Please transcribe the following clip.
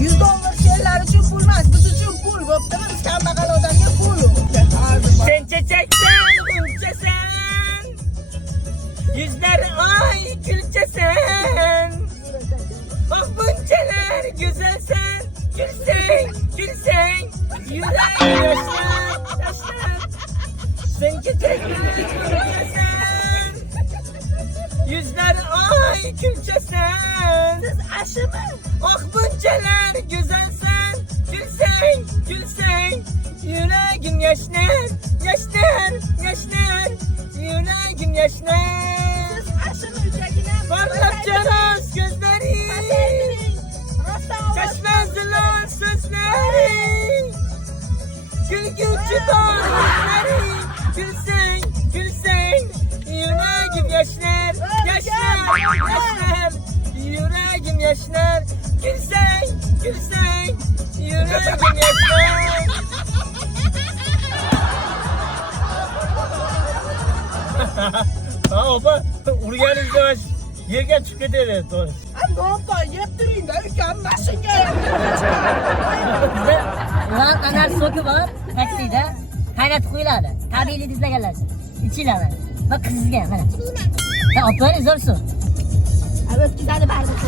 100 dollar şeyler için pul emas, biz uchun pul bo'ptimi? Biz kambag'al odamga pul. Sen çiçeksen, gülçesen. Yüzler ay gülçesen. Ah bunçeler güzelsen. Gülsen, gülsen. Yürek yaşlar, yaşlar. Sen çiçek gülçesen. Yüzler ay gülçesen. Aşımı. Ah bunçeler güzelsen. Gülsen, gülsen. Yüreğim yaşlar, yaşlar, yaşlar. Yüreğim yaşlar. Canas gözleri. Şaşmazdılar sözleri. Gülgül çıkar gözleri. Gülsen, gülsen. Yüreğim yaşlar, yaşlar, yaşlar. Yüreğim yaşlar. Gülsen, gülsen. Yüreğim yaşlar. Ha opa, urgan izlash yerga tushib ketadi to'g'ri. Ay ne yapar? Yep durayım da ülkem nasıl gel? Bizda lan anar so'ki bor taksida qaynatib qo'yiladi tabiiylik izlaganlar uchun ichiladi va qizizgan mana ha opang zo'r suv Evet güzel de bardak.